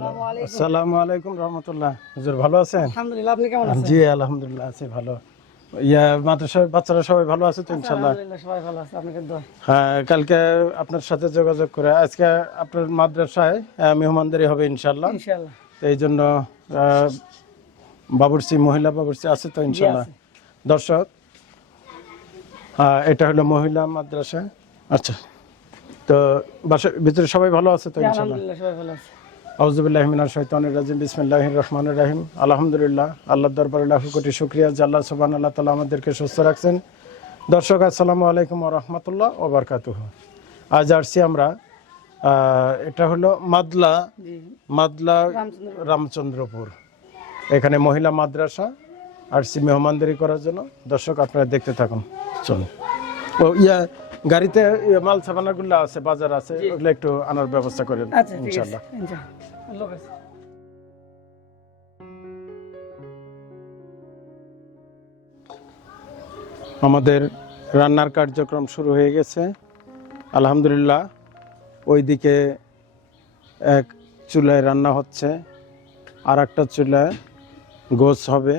আসসালামু আলাইকুম। রহমতুল্লাহ। হুজুর ভালো আছেন? আলহামদুলিল্লাহ আপনি কেমন আছেন? জি আলহামদুলিল্লাহ আছি ভালো। ইয়া মাদ্রাসার বাচ্চারা সবাই ভালো আছে তো আলহামদুলিল্লাহ সবাই ভালো আছে আপনাকে দোয়া হ্যাঁ কালকে আপনার সাথে যোগাযোগ করে আজকে আপনার মাদ্রাসায় মেহমানদারি হবে ইনশাল্লাহ। ইনশাআল্লাহ তো এই জন্য আহ, বাবুর্চি মহিলা বাবুর্চি আছে তো ইনশাল্লাহ। দর্শক এটা হলো মহিলা মাদ্রাসা। আচ্ছা তো বাসার ভিতরে সবাই ভালো আছে তো ইনশাল্লাহ? আলহামদুলিল্লাহ সবাই ভালো আছে। আউজুবিল্লাহ মিনার শৈতানির রাজিম বিসমিল্লাহির রহমানির রহিম। আলহামদুলিল্লাহ আল্লাহ দরবারে লাখ কোটি শুকরিয়া যে আল্লাহ সুবহান আল্লাহ তাআলা আমাদেরকে সুস্থ রাখছেন। দর্শক আসসালামু আলাইকুম রাহমাতুল্লাহ ওয়া বারাকাতুহু। আজ আসছি আমরা এটা হলো মাদলা মাদলা রামচন্দ্রপুর। এখানে মহিলা মাদ্রাসা আসছি মেহমানদারি করার জন্য। দর্শক আপনারা দেখতে থাকুন। চলুন। ও ইয়া গাড়িতে মাল সাবানাগুলো আছে বাজার আছে ওগুলো একটু আনার ব্যবস্থা করেন আচ্ছা আল্লাহ। আমাদের রান্নার কার্যক্রম শুরু হয়ে গেছে। আলহামদুলিল্লাহ, ওইদিকে এক চুলায় রান্না হচ্ছে আর একটা চুলায় গোছ হবে।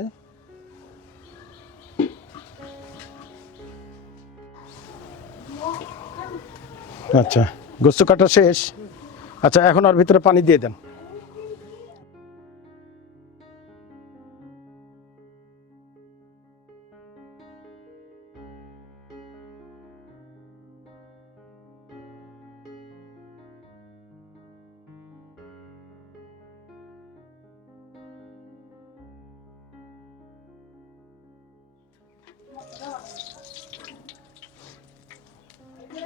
আচ্ছা গোস্ত কাটা শেষ। আচ্ছা এখন আর ভিতরে পানি দিয়ে দেন।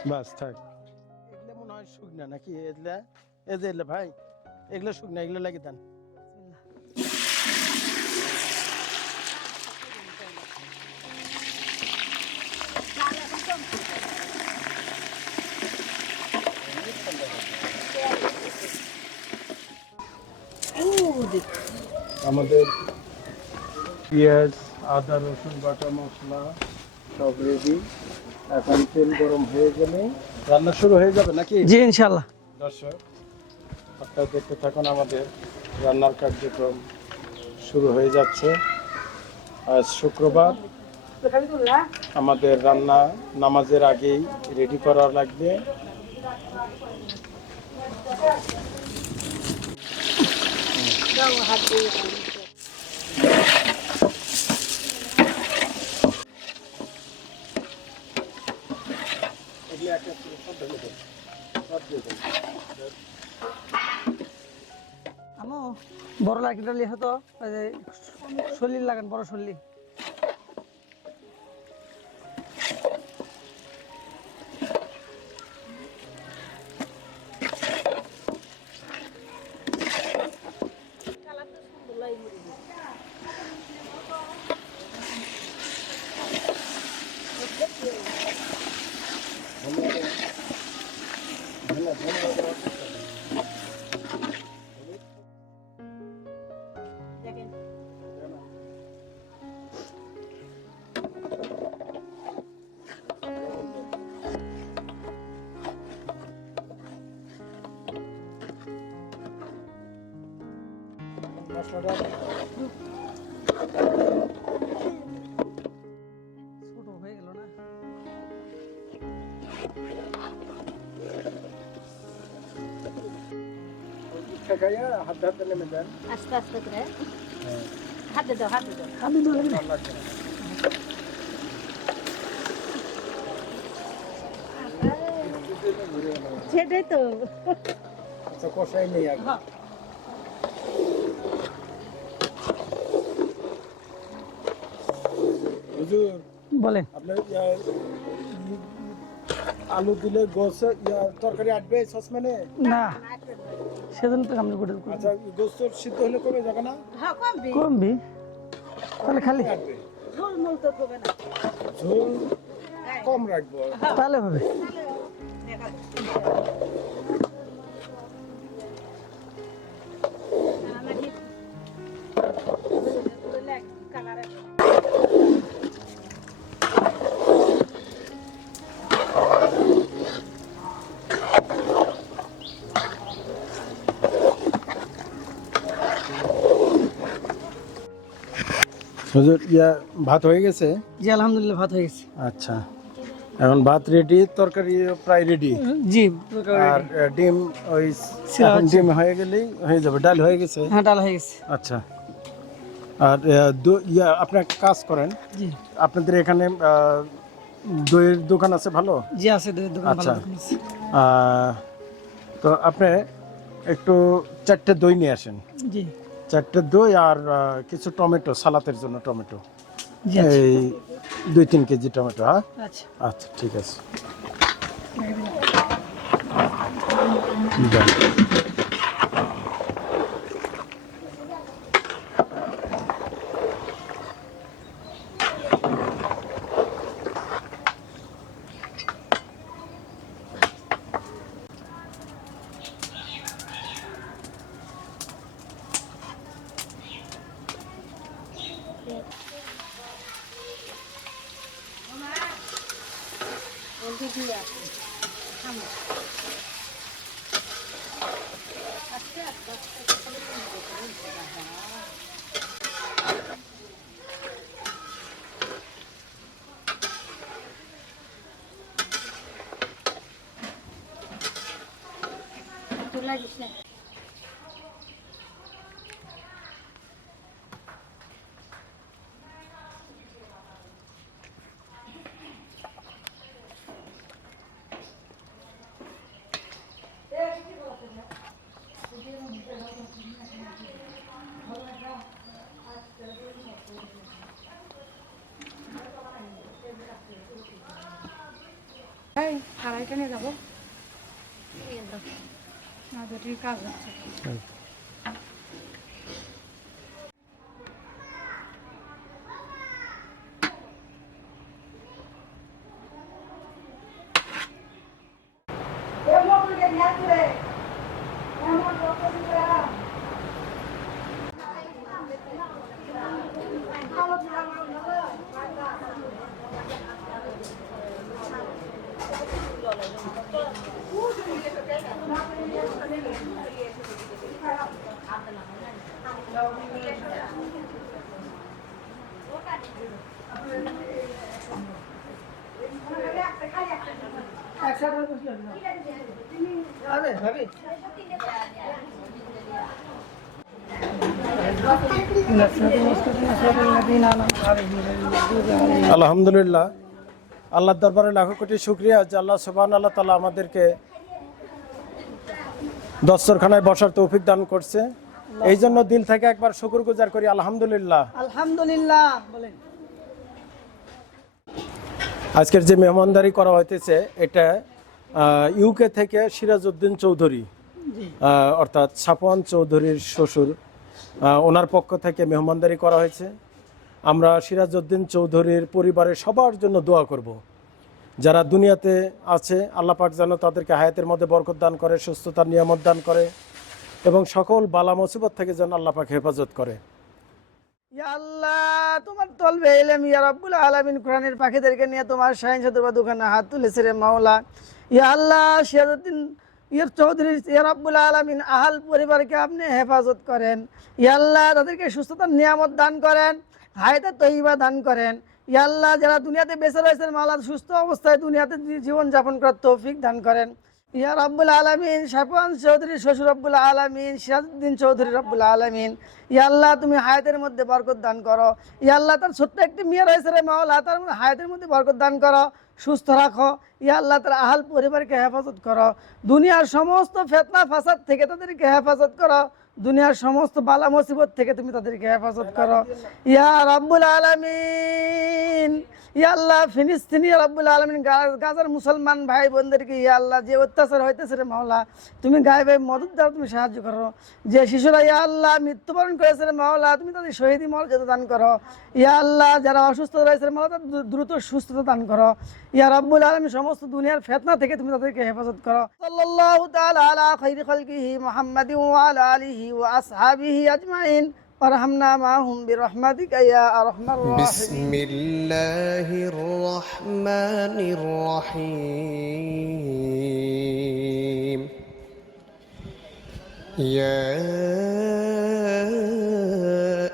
বাস থাক। এগুলো মনে হয় শুকনা নাকি? এগুলা এই যে এগুলা ভাই এগুলো শুকনা এগুলো লাগিয়ে দেন। আমাদের পেঁয়াজ আদা রসুন বাটা মশলা সব রেডি এখন তেল গরম হয়ে গেলে রান্না শুরু হয়ে যাবে নাকি? জি ইনশাআল্লাহ। দর্শক আপনারা দেখতে থাকুন আমাদের রান্নার কার্যক্রম শুরু হয়ে যাচ্ছে। আজ শুক্রবার। আমাদের রান্না নামাজের আগেই রেডি করা লাগবে। আমো হতো ওই যে সল্লি লাগান বড় সল্লি ছোট হয়ে গেল না? হাত হাতে নেমে দেন আস্তে আস্তে করে। হাতে দাও হাতে দাও। আমি সেটাই তো। কষাই নেই আগে বলেন। আলু দিলে গোস তরকারি আটবে সসম্যানে না সেজন্য তো আমি করে আচ্ছা সিদ্ধ হলে কমে যাবে না? হ্যাঁ কমবি। কমবি? তাহলে খালি? ঝোল তো করবে না। ঝোল কম রাখব। তাহলে হবে। কালার হুজুর ইয়া ভাত হয়ে গেছে? জি আলহামদুলিল্লাহ ভাত হয়ে গেছে। আচ্ছা। এখন ভাত রেডি তরকারি প্রায় রেডি জি আর ডিম ওই হচ্ছে। ডিম হয়ে গেলেই হয়ে যাবে ডাল হয়ে গেছে? হ্যাঁ ডাল হয়ে গেছে। আচ্ছা। আর ইয়া আপনি একটা কাজ করেন। জি। আপনাদের এখানে দইয়ের দোকান আছে ভালো? জি আছে দই দোকান আচ্ছা। তো আপনি একটু চারটে দই নিয়ে আসেন। জি। চারটে দই আর কিছু টমেটো সালাতের জন্য টমেটো। আচ্ছা। এই দুই তিন কেজি টমেটো হ্যাঁ? আচ্ছা। আচ্ছা ঠিক আছে। 굴려야 돼. 하물. 아싸, 너 소리는 거좀 들어가. 골라주세요. হারাইটা নিয়ে যাব। না আলহামদুলিল্লাহ। আল্লাহর দরবারে লাখো কোটি শুক্রিয়া যে আল্লাহ সুবহান আল্লাহ তালা আমাদেরকে দস্তরখানায় বসার তৌফিক দান করছে। এই জন্য দিল থেকে একবার শুকুর গুজার করি আলহামদুলিল্লাহ। আলহামদুলিল্লাহ বলেন। আজকের যে মেহমানদারি করা হইতেছে এটা ইউকে থেকে সিরাজউদ্দিন চৌধুরী অর্থাৎ সাপওয়ান চৌধুরীর শ্বশুর ওনার পক্ষ থেকে মেহমানদারি করা হয়েছে। আমরা সিরাজউদ্দিন চৌধুরীর পরিবারের সবার জন্য দোয়া করব। যারা দুনিয়াতে আছে আল্লাহ পাক যেন তাদেরকে হায়াতের মধ্যে বরকত দান করে সুস্থতার নিয়ামত দান করে। এবং সকল বালা মুসিবত থেকে যেন আল্লাহ পাক হেফাজত করে। তোমার তলবে আলামিন পাখিদেরকে নিয়ে তোমার হাত তুলেছে রে মাওলা। চৌধুরী আলামিন আহাল পরিবারকে আপনি হেফাজত করেন। ইয়া তাদেরকে সুস্থতার নিয়ামত দান করেন, হায়তা তৈবা দান করেন। ইয়া যারা দুনিয়াতে বেঁচে রয়েছেন মাওলা, সুস্থ অবস্থায় দুনিয়াতে জীবন যাপন করার তৌফিক দান করেন। ইয়া রব্বুল আলমিন সাফান চৌধুরী, শ্বশুর রব্বুল আলমিন সিরাজউদ্দিন চৌধুরী রব্বুল আলমিন, ইয়া আল্লাহ তুমি হায়াতের মধ্যে বরকত দান করো। ইয়া আল্লাহ তার ছোট্ট একটি মেয়ে রয়েছে রে মাওলা, তার হায়াতের মধ্যে বরকত দান করো, সুস্থ রাখো। ইয়া আল্লাহ তার আহাল পরিবারকে হেফাজত করো। দুনিয়ার সমস্ত ফেতনা, ফাসাদ থেকে তাদেরকে হেফাজত করো। দুনিয়ার সমস্ত বালা মুসিবত থেকে তুমি তাদেরকে হেফাজত করো। ইয়া রব্বুল আলমিন ইয়া আল্লাহ, ফিলিস্তিনি রব্বুল আলমিন গাজার মুসলমান ভাই বোনদেরকে ইয়া আল্লাহ, যে অত্যাচার হইতেছে রে মাওলা, তুমি গায়ে ভাই মদত দ্বারা তুমি সাহায্য করো। যে শিশুরা আল্লাহ মৃত্যুবরণ করেছে রে মাওলা, তুমি তাদের শহীদি মর্যাদা দান করো। আল্লাহ, যারা অসুস্থ রয়েছে মাওলা, তাদের দ্রুত সুস্থতা দান করো। ইয়া রব্বুল আলমিন সমস্ত দুনিয়ার ফেতনা থেকে তুমি তাদেরকে হেফাজত করো। সাল্লাল্লাহু তাআলা আলা খাইরি খালকিহি আলা আলিহি ওয়া আসহাবিহি আজমাইন। وارحمنا معهم برحمتك يا أرحم الراحمين. بسم الله الرحمن الرحيم. يا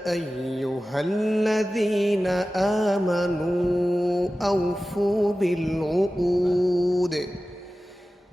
أيها الذين آمنوا أوفوا بالعقود.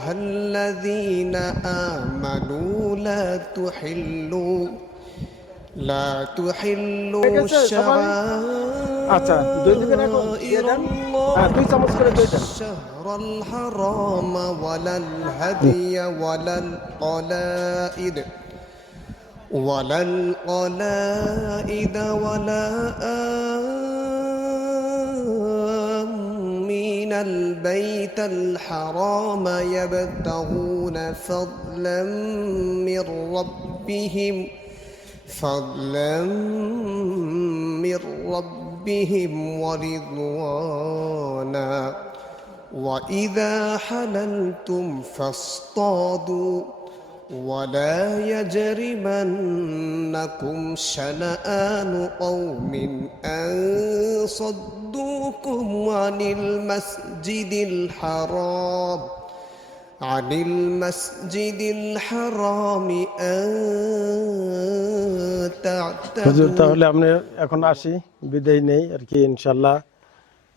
أيها الذين آمنوا لا تحلوا لا تحلوا الشهر الحرام ولا الهدي ولا القلائد ولا القلائد ولا آه البيت الحرام يبتغون فضلا من ربهم فضلا من ربهم ورضوانا. وإذا حللتم فاصطادوا ولا يجرمنكم شنآن قوم أن صدوكم عن المسجد الحرام عن المسجد الحرام أن হুজুর تعتدوا তাহলে আমরা এখন আসি বিদায় নেই আর কি ইনশাল্লাহ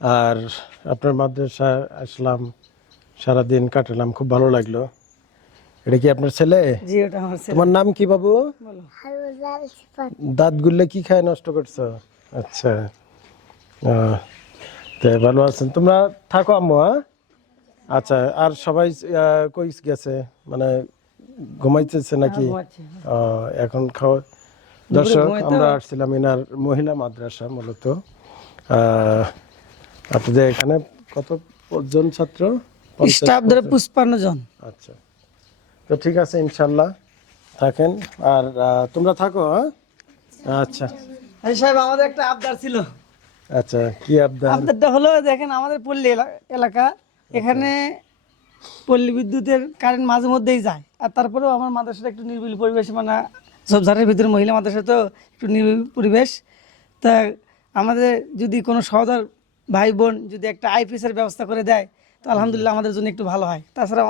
আর আপনার মাদ্রাসা আসলাম সারাদিন কাটালাম খুব ভালো লাগলো এটা কি আপনার ছেলে জি ওটা আমার ছেলে তোমার নাম কি বাবু দাঁত গুললে কি খায় নষ্ট করছো আচ্ছা আহ, তো ভালো আছেন। তোমরা থাকো আম্মু হ্যাঁ? আচ্ছা আর সবাই কই গেছে? মানে ঘুমাইতেছে নাকি? ঘুমাচ্ছে। এখন খাওয়া দর্শক আমরা আসছিলাম এনার মহিলা মাদ্রাসা মূলত। আপনাদের এখানে কত জন ছাত্র? স্টাফ ধরে পুষ্পান্ন জন। আচ্ছা। তো ঠিক আছে ইনশাল্লাহ থাকেন। আর তোমরা থাকো হ্যাঁ? আচ্ছা। সাহেব আমাদের একটা আবদার ছিল। আচ্ছা কি আবদার? আবদারটা হলো দেখেন আমাদের পল্লী এলা- এলাকা এখানে পল্লী বিদ্যুতের কারেন্ট মাঝে মধ্যেই যায়। আর তারপরেও আমার মাদ্রাসাটা একটু নির্বিল পরিবেশ মানে ঝোপঝাড়ের ভিতরে মহিলা মাদ্রাসা তো একটু নির্বিল পরিবেশ। তা আমাদের যদি কোনো সহদর ভাই বোন যদি একটা আইপিএসের ব্যবস্থা করে দেয় তো আলহামদুলিল্লাহ আমাদের জন্য একটু ভালো হয়। তাছাড়া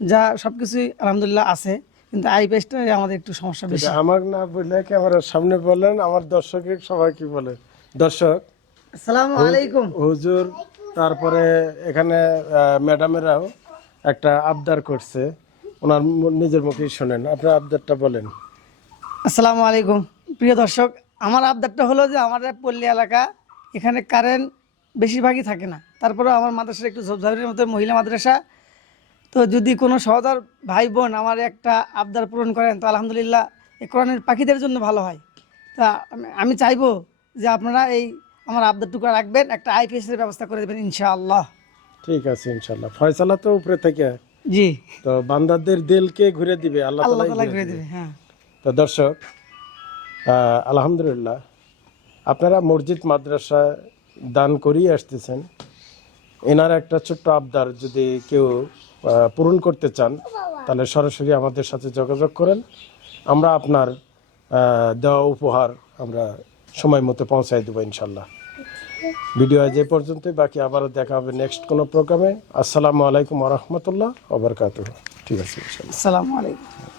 যা সব কিছুই আলহামদুলিল্লাহ আছে কিন্তু আইপিএসটাই আমাদের একটু সমস্যা বেশি। এটা আমার না বললে ক্যামেরার সামনে বলেন আমার দর্শকের সবাই কি বলে? দর্শক আসসালামু আলাইকুম। হুজুর তারপরে এখানে ম্যাডামেরাও একটা আবদার করছে। ওনার নিজের মুখেই শোনেন। আপনার আবদারটা বলেন। আসসালামু আলাইকুম। প্রিয় দর্শক আমার আবদারটা হলো যে আমাদের পল্লী এলাকা এখানে কারেন্ট বেশিরভাগই থাকে না। তারপরেও আমার মাদ্রাসা একটু ঝোপঝাড়ের মতো মহিলা মাদ্রাসা। তো যদি কোনো সহদর ভাই বোন আমার একটা আবদার পূরণ করেন তো আলহামদুলিল্লাহ এই কোরআনের পাখিদের জন্য ভালো হয়। তা আমি চাইব যে আপনারা এই আমার আবদার আবদারটুকু রাখবেন একটা আইপিএসের ব্যবস্থা করে দেবেন ইনশাআল্লাহ। ঠিক আছে ইনশাল্লাহ ফয়সালা তো উপরে থেকে। জি। তো বান্দাদের দিলকে ঘুরে দিবে আল্লাহ তালা ঘুরে দিবে। হ্যাঁ। তো দর্শক আলহামদুলিল্লাহ আপনারা মসজিদ মাদ্রাসা দান করিয়ে আসতেছেন। এনার একটা ছোট্ট আবদার যদি কেউ পূরণ করতে চান তাহলে সরাসরি আমাদের সাথে যোগাযোগ করেন। আমরা আপনার দেওয়া উপহার আমরা সময় মতো পৌঁছাই দেবো ইনশাল্লাহ ভিডিও আজ এ পর্যন্তই, বাকি আবার দেখা হবে নেক্সট কোনো প্রোগ্রামে আসসালামু আলাইকুম রহমতুল্লাহ ওবরকাত ঠিক আছে আসসালামু আলাইকুম।